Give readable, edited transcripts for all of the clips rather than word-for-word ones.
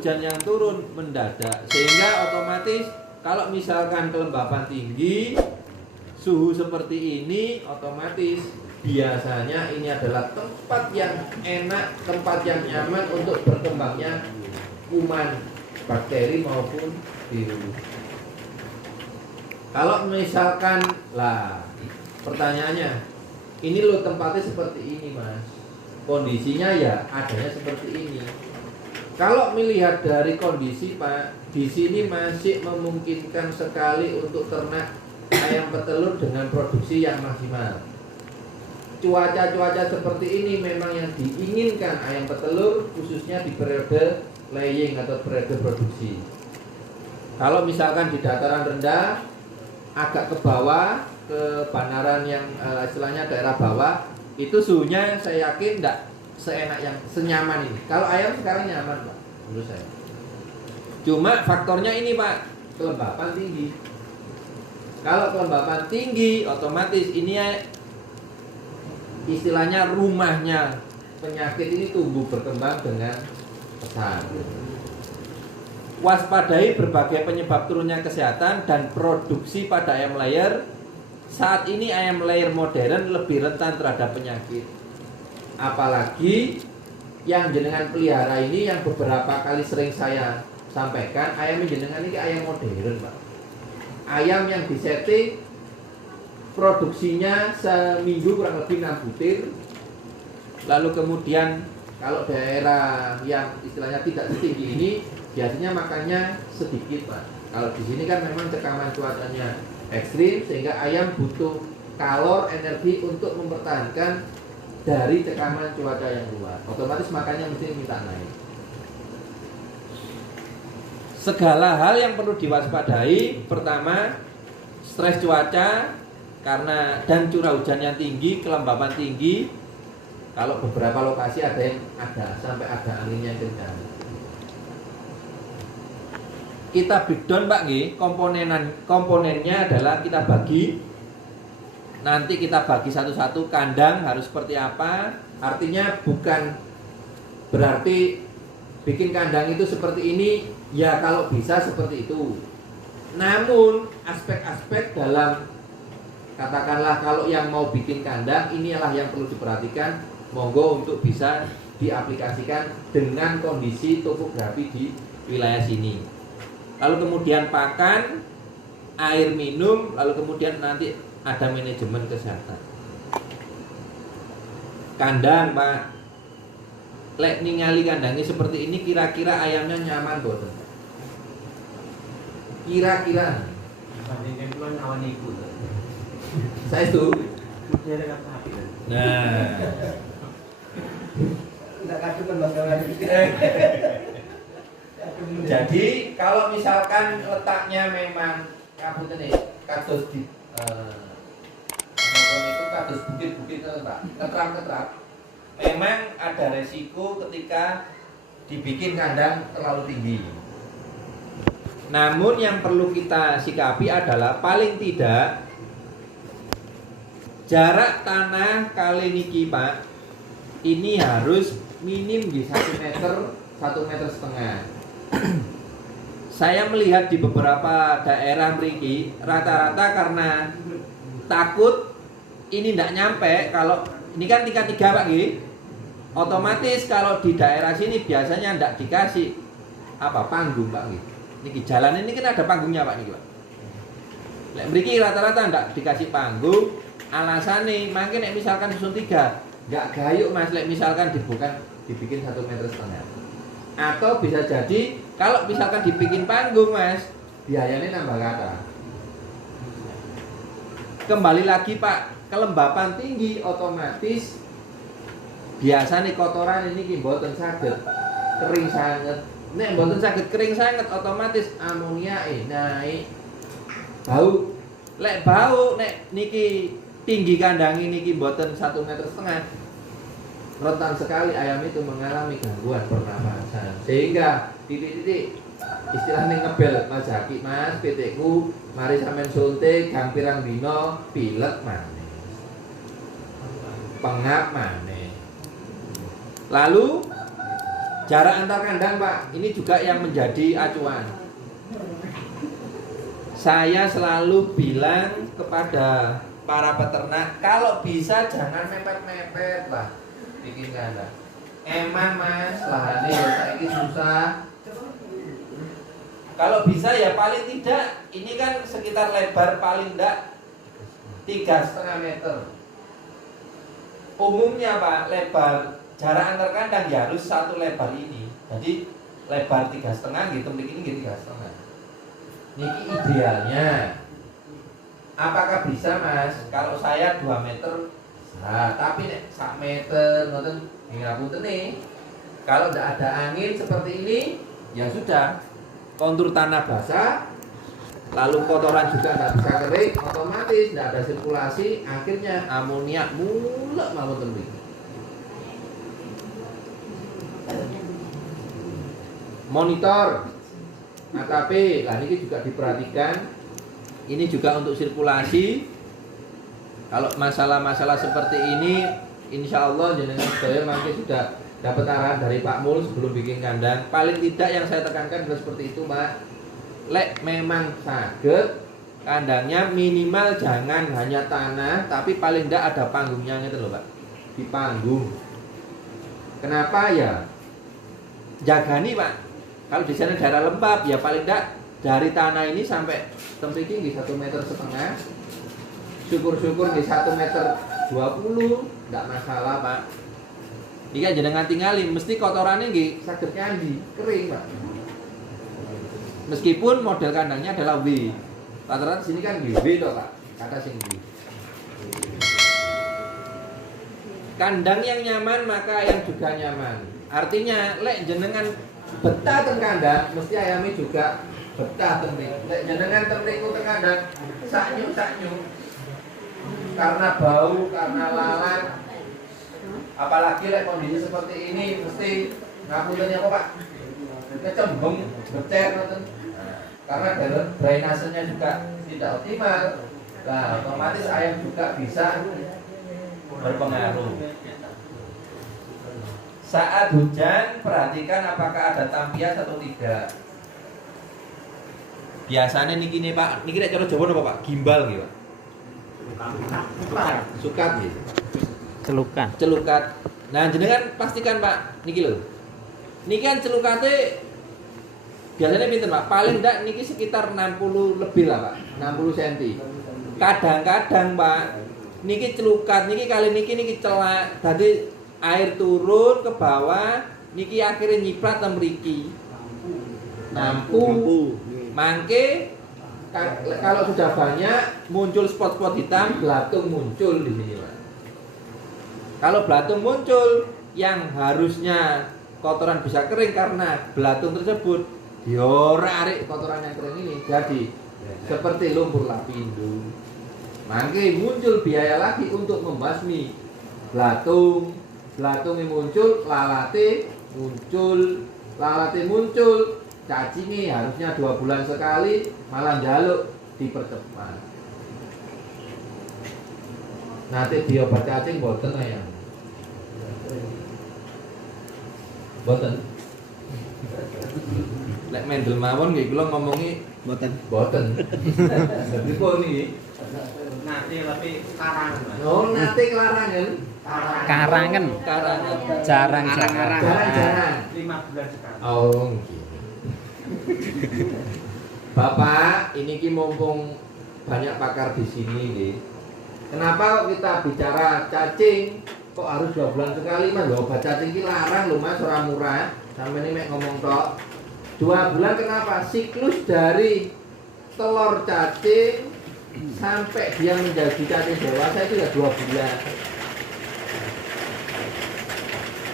hujan yang turun mendadak, sehingga otomatis kalau misalkan kelembapan tinggi, suhu seperti ini, otomatis biasanya ini adalah tempat yang enak, tempat yang nyaman untuk berkembangnya kuman, bakteri maupun virus. Kalau misalkan lah, pertanyaannya, ini loh tempatnya seperti ini mas, kondisinya ya adanya seperti ini. Kalau melihat dari kondisi pak, di sini masih memungkinkan sekali untuk ternak ayam petelur dengan produksi yang maksimal. Cuaca-cuaca seperti ini memang yang diinginkan ayam petelur, khususnya di periode laying atau periode produksi. Kalau misalkan di dataran rendah, agak ke bawah, ke banaran yang istilahnya daerah bawah, itu suhunya saya yakin tidak seenak yang senyaman ini. Kalau ayam sekarang nyaman pak, menurut saya. Cuma faktornya ini pak, kelembapan tinggi. Kalau kelembapan tinggi, otomatis ini istilahnya rumahnya penyakit ini tumbuh berkembang dengan pesat. Waspadai berbagai penyebab turunnya kesehatan dan produksi pada ayam layer. Saat ini ayam layer modern lebih rentan terhadap penyakit. Apalagi yang jenengan pelihara ini, yang beberapa kali sering saya sampaikan, ayam jenengan ini ayam modern pak. Ayam yang disetting produksinya seminggu kurang lebih 6 butir. Lalu kemudian kalau daerah yang istilahnya tidak setinggi ini, biasanya makannya sedikit pak. Kalau di sini kan memang tekanan cuacanya ekstrim, sehingga ayam butuh kalor, energi untuk mempertahankan dari tekanan cuaca yang luar. Otomatis makannya mesti minta naik. Segala hal yang perlu diwaspadai. Pertama, stres cuaca karena dan curah hujan yang tinggi, kelembapan tinggi. Kalau beberapa lokasi ada yang sampai ada anginnya kencang. Kita breakdown pak nggih, komponennya adalah kita bagi. Nanti kita bagi satu-satu, kandang harus seperti apa. Artinya bukan berarti bikin kandang itu seperti ini, ya kalau bisa seperti itu. Namun aspek-aspek dalam, katakanlah kalau yang mau bikin kandang, inilah yang perlu diperhatikan. Monggo untuk bisa diaplikasikan dengan kondisi topografi di wilayah sini. Lalu kemudian pakan, air minum, lalu kemudian nanti ada manajemen kesehatan. Kandang pak, lek ningali kandangnya seperti ini, kira-kira ayamnya nyaman boten? Kira-kira saya itu. Nah, jadi kalau misalkan letaknya memang kabut ini, kados di itu kados bukit-bukit pak, ketram-ketram, memang ada resiko ketika dibikin kandang terlalu tinggi. Namun yang perlu kita sikapi adalah paling tidak jarak tanah kali niki pak, ini harus minim di 1 meter, 1,5 meter. Saya melihat di beberapa daerah mriki rata-rata karena takut ini tidak nyampe. Kalau ini kan tingkat 3 pak nggih, otomatis kalau di daerah sini biasanya tidak dikasih apa panggung pak nggih. Niki jalan ini kan ada panggungnya pak niki pak. Lek mriki rata-rata tidak dikasih panggung. Alasannya makin misalkan susun 3 nggak gayuk mas, lek misalkan dibikin 1,5 meter. Atau bisa jadi kalau misalkan dibikin panggung mas, biayanya nambah kata. Kembali lagi pak, kelembapan tinggi otomatis biasanya kotoran ini mboten saged kering sangat. Nek mboten saged kering sangat, otomatis amonia naik, bau. Lek bau nek niki tinggi kandang ini mboten 1,5 meter, rentan sekali ayam itu mengalami gangguan pernapasan, sehingga titik-titik istilahnya ngebel mas Zaki, mas PT-ku mari sampean suntik gang pirang dino, pilek maneh, pengap maneh. Lalu Jarak antar kandang Pak, ini juga yang menjadi acuan. Saya selalu bilang kepada para peternak, kalau bisa jangan mepet-mepet lah bikin kandang. Emang Mas, lahannya ya saiki susah. Kalau bisa ya paling tidak, ini kan sekitar lebar paling tidak 3,5 meter. Umumnya Pak, lebar jarak antar kandang ya harus satu lebar ini. Jadi lebar 3,5 gitu, ini 3,5. Niki idealnya. Apakah bisa Mas? Kalau saya 2 meter, nah, tapi nek 1 meter, ngoten ngapunten nih. Kalau tidak ada angin seperti ini, ya sudah. Kontur tanah basah, lalu kotoran juga tidak bisa kering, otomatis tidak ada sirkulasi, akhirnya amoniak mulek mau tembik. Monitor AKP, nah ini juga diperhatikan. Ini juga untuk sirkulasi. Kalau masalah-masalah seperti ini, insya Allah jenengan sedaya mungkin sudah dapat arahan dari Pak Mul sebelum bikin kandang. Paling tidak yang saya tekankan adalah seperti itu, Pak. Lek memang saged kandangnya minimal jangan hanya tanah, tapi paling tidak ada panggungnya gitu loh, Pak. Di panggung. Kenapa ya? Jagani, Pak. Kalau di sana daerah lembab, ya paling tidak dari tanah ini sampai tempat tinggi 1,5 meter. Syukur-syukur di 1,20 meter, tidak masalah, Pak. Jika jenengan tinggalin, mesti kotorannya nggih saged nyandi, kering, Pak. Meskipun model kandangnya adalah W. Rata-rata sini kan W toh, Pak. Kata sing W. Kandang yang nyaman maka ayam juga nyaman. Artinya lek jenengan betah teng kandang, mesti ayamnya juga betah teng mriku. Lek jenengan teng mriku teng kandang saknyu. Karena bau, karena lalat. Apalagi lek kondisi seperti ini mesti ngapunten apa, Pak? Kecembung, becer ngoten. Karena drainasenya juga tidak optimal. Nah, otomatis ayam juga bisa berpengaruh. Saat hujan, perhatikan apakah ada tampias atau tidak. Biasanya niki nih Pak, niki nek cara Jawa napa Pak? Gimbal gitu Pak. Sukat gitu. Celukat. Nah, jenengan pastikan Pak, niki lho. Niki kan celukate biasanya pinten Pak? Paling enggak niki sekitar 60 lebih lah Pak, 60 cm. Kadang-kadang Pak, niki celukat, niki kali niki celak, dadi air turun ke bawah, niki akhirnya nyiprat teng mriki. Nampu. Mangke kalau sudah banyak muncul spot-spot hitam, belatung muncul di sini, Pak. Kalau belatung muncul, yang harusnya kotoran bisa kering karena belatung tersebut diorak-arik kotoran yang kering ini jadi seperti lumpur lapindo. Mangke muncul biaya lagi untuk membasmi belatung yang muncul, lalate muncul, cacingnya harusnya 2 bulan sekali, malah jaluk dipercepat. Nanti diobat cacing boten ya. Boten. Lek mendel mawon nggih kula ngomongi boten. Dadi kok niki nate tapi karangan. Oh, nate kelarangan. Karangan. Jarang-jarang. 5 bulan sekali. Oh, nggih. Bapak, ini ki mumpung banyak pakar di sini nggih. Kenapa kita bicara cacing kok harus 2 bulan sekali Mas? Lho, obat cacing ki larang lho Mas, ora murah. Sampai ini mek ngomong tok. 2 bulan kenapa? Siklus dari telur cacing sampai dia menjadi cacing dewasa itu ya 2 bulan.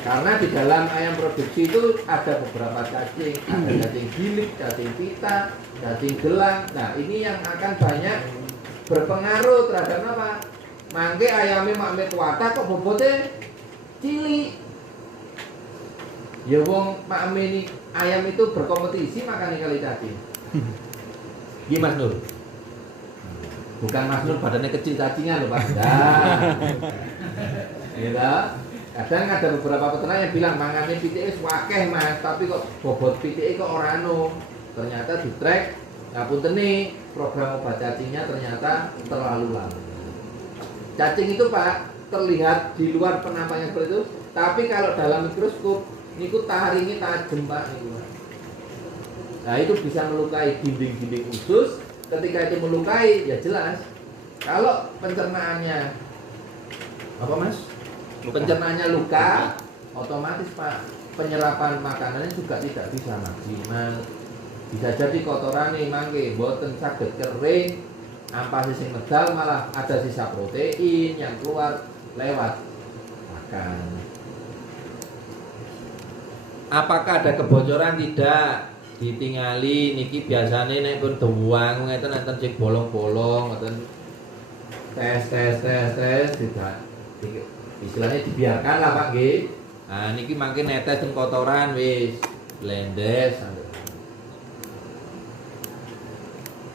Karena di dalam ayam produksi itu ada beberapa cacing, ada cacing gilik, cacing pita, cacing gelang. Nah, ini yang akan banyak berpengaruh terhadap apa? Mangke ayamnya makme kuata kok bobotnya cilik. Ya wong makme ini ayam itu berkompetisi makan kali cacing. Iya Mas Nur. Bukan Mas Nur badannya kecil cacingan loh Pak. Nah. Gitu. Kadang ada beberapa peternak yang bilang mangane pitike wakeh Mas, tapi kok bobot pitike kok ora anu. Ternyata di track ngapunteni program obat cacingnya ternyata terlalu lama. Cacing itu Pak terlihat di luar penampaknya seperti itu, tapi kalau dalam mikroskop niku taringnya tajam Pak niku. Nah itu bisa melukai dinding-dinding usus. Ketika itu melukai ya jelas. Kalau pencernaannya apa Mas? Pencernaannya luka, otomatis Pak penyerapan makanannya juga tidak bisa maksimal. Bisa jadi kotoran nih mangke boten saged kering, ampasé sing medal malah ada sisa protein yang keluar lewat makan. Apakah ada kebocoran? Tidak. Ditingali niki biasanya nek pun doang ngeten enten sing bolong-bolong ngeten tes tidak istilahnya dibiarkan lah Pak nggih. Nah niki mangke netes ten kotoran wis blendes.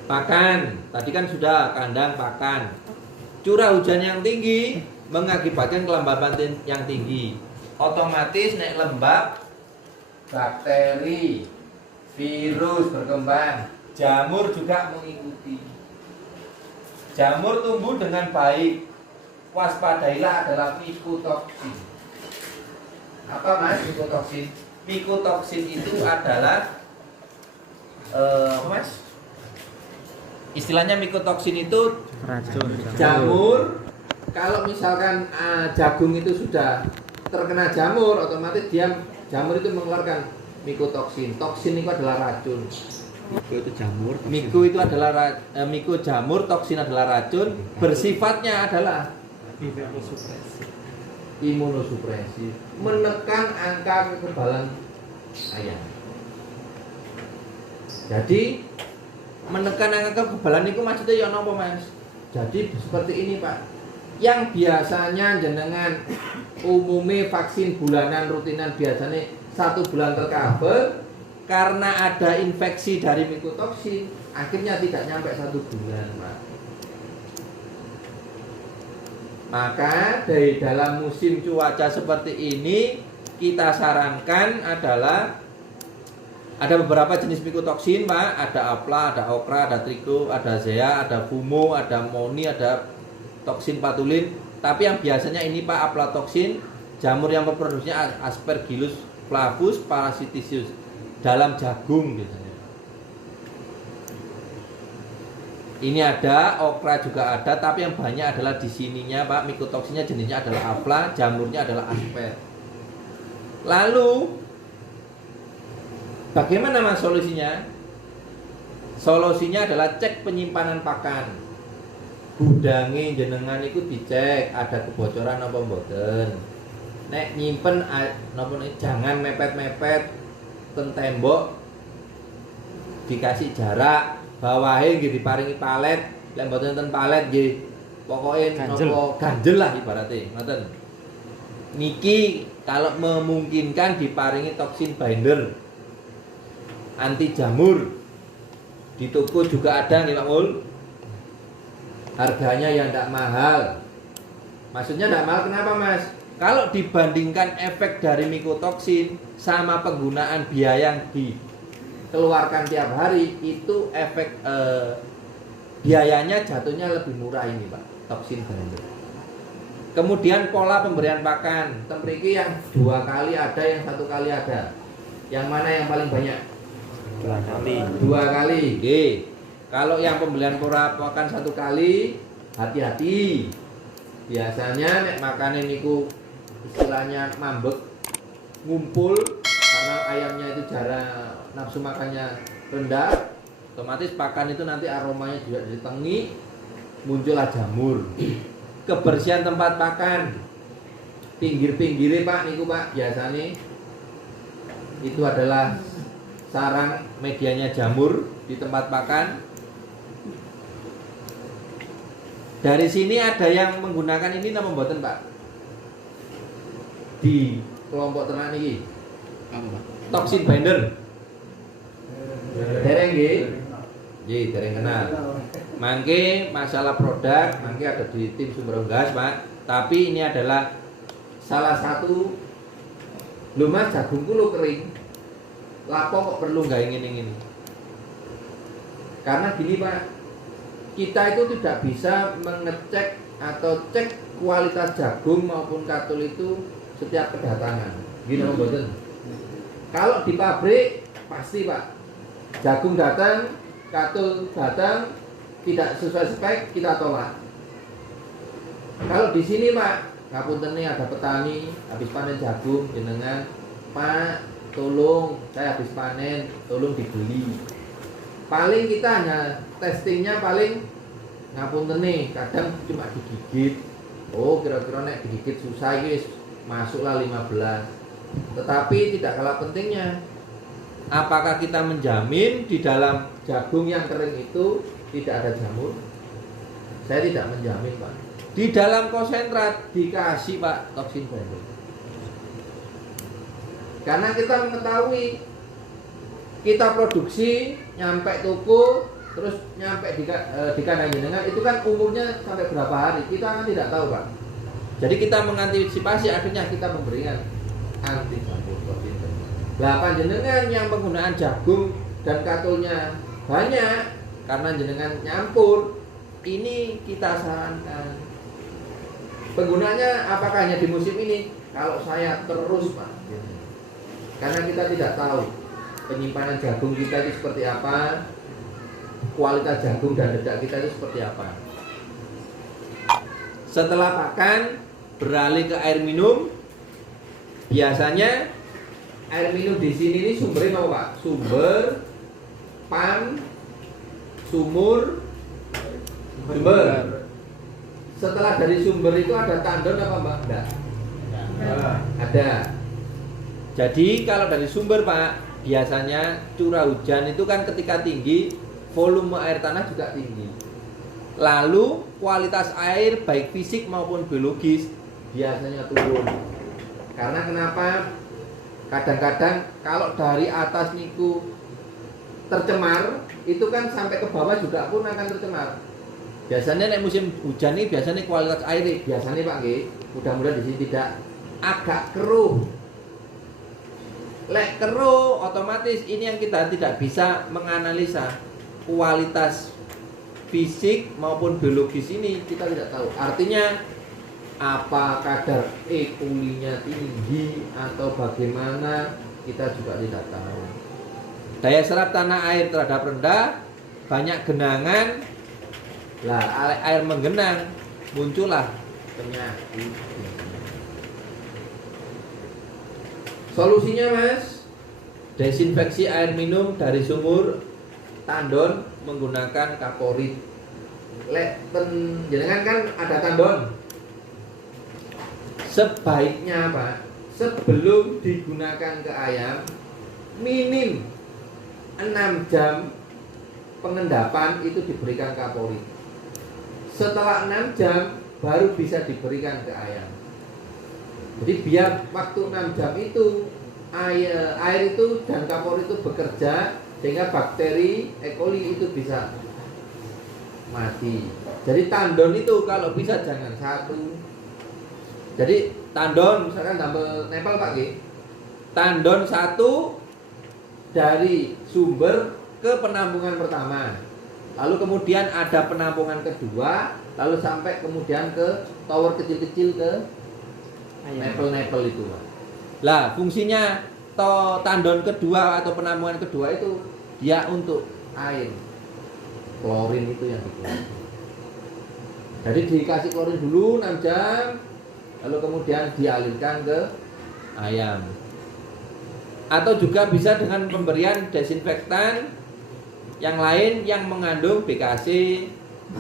Pakan, tadi kan sudah kandang pakan. Curah hujan yang tinggi mengakibatkan kelembaban yang tinggi. Otomatis naik lembab, bakteri, virus berkembang, jamur juga mengikuti. Jamur tumbuh dengan baik. Waspadailah adalah mikotoksin. Apa Mas mikotoksin? Mikotoksin itu adalah Mas? Istilahnya mikotoksin itu Racun. jamur. Kalau misalkan jagung itu sudah terkena jamur, otomatis jamur itu mengeluarkan mikotoksin. Toksin itu adalah racun. Miko itu jamur. Miko itu adalah miko jamur, toksin adalah racun. Bersifatnya adalah imunosupresi, menekan angka kekebalan ayam. Jadi menekan angka kekebalan itu maksudnya ya napa Mas? Jadi seperti ini Pak. Yang biasanya jenengan umumnya vaksin bulanan rutinan biasanya 1 bulan tercover, karena ada infeksi dari mikotoksin akhirnya tidak nyampe 1 bulan Pak. Maka dari dalam musim cuaca seperti ini kita sarankan adalah ada beberapa jenis mikotoksin Pak. Ada apla, ada okra, ada trigo, ada zea, ada fumo, ada moni, ada toksin patulin. Tapi yang biasanya ini Pak aflatoksin, jamur yang memproduksinya Aspergillus flavus parasitisius dalam jagung biasanya. Ini ada, okra juga ada, tapi yang banyak adalah di sininya Pak, mikotoksinnya jenisnya adalah afla, jamurnya adalah asper. Lalu bagaimana Mas solusinya? Solusinya adalah cek penyimpanan pakan. Gudange jenengan itu dicek ada kebocoran apa mboten. Nek nyimpen napa jangan mepet-mepet ten tembok, dikasih jarak, bawahe nggih diparingi palet, lek mboten ten palet nggih pokoke napa ganjel lah ibaratnya ngoten. Niki kalau memungkinkan diparingi toksin binder anti jamur. Di toko juga ada nih Pak Mul. Harganya yang tidak mahal. Maksudnya tidak mahal kenapa Mas? Kalau dibandingkan efek dari mikotoksin sama penggunaan biaya yang dikeluarkan tiap hari, itu efek biayanya jatuhnya lebih murah ini Pak, toksin binder. Kemudian pola pemberian pakan, temriki yang 2 kali ada, yang 1 kali ada. Yang mana yang paling banyak? 2 kali. Oke. Kalau yang pembelian pola pakan 1 kali, hati-hati. Biasanya nek makane niku istilahnya mambek ngumpul karena ayamnya itu jarang nafsu makannya rendah, otomatis pakan itu nanti aromanya juga ditengi, muncullah jamur. Kebersihan tempat pakan, pinggir-pinggirnya Pak niku Pak biasanya itu adalah sarang medianya jamur di tempat pakan. Dari sini ada yang menggunakan ini nama mboten Pak? Di kelompok ternak niki. Apa Pak? Toksin binder. Dereng nggih. Nggih, dereng kenal. Mangke masalah produk mangke ada di tim sumber unggas Pak. Tapi ini adalah salah satu, lho Mas jagungku lo kering, lapo kok perlu nggak ini. Karena gini Pak, kita itu tidak bisa mengecek atau cek kualitas jagung maupun katul itu setiap kedatangan. Gini mboten. Kalau di pabrik pasti Pak, jagung datang, katul datang, tidak sesuai spek kita tolak. Kalau di sini Pak, ngapunten nih ada petani habis panen jagung jenengan, Pak tolong saya habis panen, tolong dibeli. Paling kita hanya testingnya paling ngapunten nih, kadang cuma digigit. Oh kira-kira nek digigit susah guys, masuklah 15. Tetapi tidak kalah pentingnya, apakah kita menjamin di dalam jagung yang kering itu tidak ada jamur? Saya tidak menjamin Pak. Di dalam konsentrat dikasih Pak toksin banding. Karena kita mengetahui kita produksi nyampe toko terus nyampe di kandang jenengan itu kan umurnya sampai berapa hari kita kan tidak tahu Pak. Jadi kita mengantisipasi, akhirnya kita memberikan anti jamur toksin banding. Lah panjenengan yang penggunaan jagung dan katulnya banyak karena jenengan nyampur, ini kita sarankan penggunaannya apakah hanya di musim ini? Kalau saya terus Pak, karena kita tidak tahu penyimpanan jagung kita itu seperti apa, kualitas jagung dan dedak kita itu seperti apa. Setelah pakan beralih ke air minum. Biasanya air minum di sini ini sumbernya apa Pak? Sumber, pam, sumur, sumber. Setelah dari sumber itu ada tandon apa Mbak? Enggak. Ada. Jadi kalau dari sumber Pak, biasanya curah hujan itu kan ketika tinggi, volume air tanah juga tinggi. Lalu kualitas air baik fisik maupun biologis biasanya turun. Karena kenapa? Kadang-kadang kalau dari atas niku tercemar, itu kan sampai ke bawah juga pun akan tercemar. Biasanya nek musim hujan ini biasanya kualitas air biasanya Pak nggih, mudah-mudahan di sini tidak agak keruh. Lek keruh otomatis ini yang kita tidak bisa menganalisa kualitas fisik maupun biologis ini kita tidak tahu. Artinya apa kadar E. coli-nya tinggi atau bagaimana kita juga tidak tahu. Daya serap tanah air terhadap rendah, banyak genangan. Lah air menggenang, muncullah penyakit. Solusinya Mas, desinfeksi air minum dari sumur tandon menggunakan kaporit. Lek jenengan kan ada tandon. Sebaiknya Pak, sebelum digunakan ke ayam, minim 6 jam pengendapan itu diberikan kaporit. Setelah 6 jam baru bisa diberikan ke ayam. Jadi biar waktu 6 jam itu air itu dan kapur itu bekerja sehingga bakteri E. coli itu bisa mati. Jadi tandon itu kalau bisa jangan satu. Jadi tandon misalkan tambah nepal Pak G. Tandon satu dari sumber ke penampungan pertama. Lalu kemudian ada penampungan kedua, lalu sampai kemudian ke tower kecil-kecil ke nepel-nepel itu. Lah fungsinya tandon kedua atau penampungan kedua itu dia untuk air. Klorin itu yang dikeluarkan. Jadi dikasih klorin dulu 6 jam, lalu kemudian dialirkan ke ayam. Atau juga bisa dengan pemberian desinfektan yang lain yang mengandung BKC,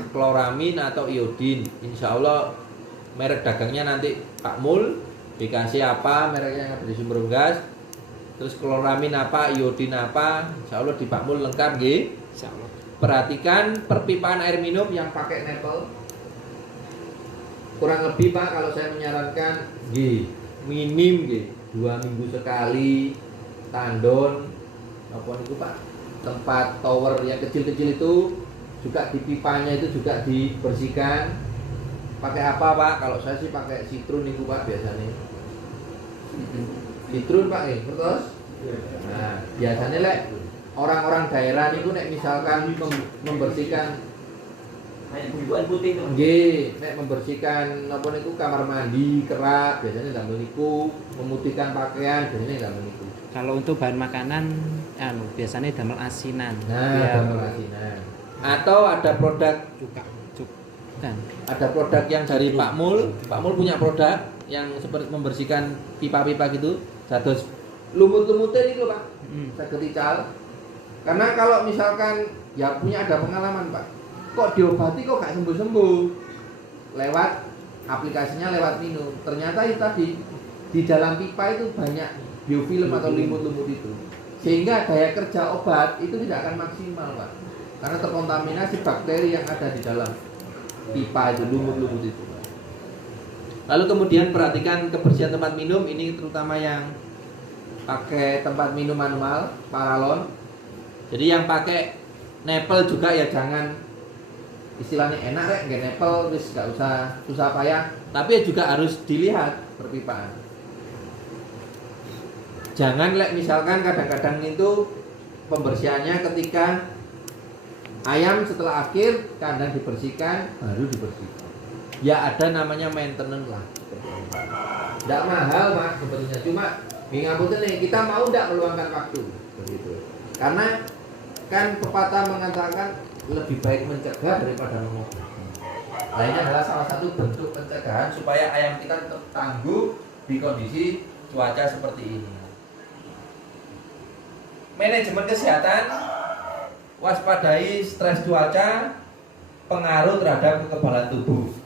kloramin atau iodin. Insya Allah merek dagangnya nanti Pak Mul, BKC apa, mereknya yang ada di sumber gas, terus kloramin apa, iodin apa, Insya Allah di Pak Mul lengkap nggih. Insya Allah. Perhatikan perpipaan air minum yang pakai nepel. Kurang lebih Pak kalau saya menyarankan nggih, minim nggih 2 minggu sekali tandon apa niku Pak. Tempat tower yang kecil-kecil itu juga di pipanya itu juga dibersihkan. Pakai apa Pak? Kalau saya sih pakai citron itu Pak biasanya. Sidrun Pak terus. Nah, biasanya lek orang-orang daerah niku nek misalkan membersihkan bumbuan putih itu. nggih, nek membersihkan napa niku kamar mandi, kerak, biasanya ndamel niku, memutihkan pakaian biasanya ndamel niku. Kalau untuk bahan makanan, biasanya damel asinan. Nah, Ya, damel asinan. Atau ada produk kan. ada produk yang dari Pak Mul punya produk yang seperti membersihkan pipa-pipa gitu, dados lumut-lumutnya itu Pak, saged ical. Karena kalau misalkan ya punya ada pengalaman Pak, kok diobati kok gak sembuh-sembuh, lewat aplikasinya lewat minum. Ternyata itu tadi di dalam pipa itu banyak biofilm atau lumut-lumut itu, sehingga daya kerja obat itu tidak akan maksimal Pak, karena terkontaminasi bakteri yang ada di dalam pipa itu, lumut-lumut itu. Lalu kemudian perhatikan kebersihan tempat minum, ini terutama yang pakai tempat minum manual, paralon. Jadi yang pakai nepel juga ya jangan istilahnya enak rek, nggak nepel, wis nggak usah susah payah. Tapi ya juga harus dilihat perpipaan. Jangan lek misalkan kadang-kadang itu pembersihannya ketika ayam setelah akhir kandang dibersihkan baru dibersihkan. Ya ada namanya maintenance lah. Tidak mahal Mas sebenarnya, cuma ngapunten nih, kita mau tidak meluangkan waktu begitu. Karena kan pepatah mengatakan lebih baik mencegah daripada mengobati. Nah ini adalah salah satu bentuk pencegahan supaya ayam kita tetap tangguh di kondisi cuaca seperti ini. Manajemen kesehatan, waspadai stres cuaca, pengaruh terhadap kekebalan tubuh.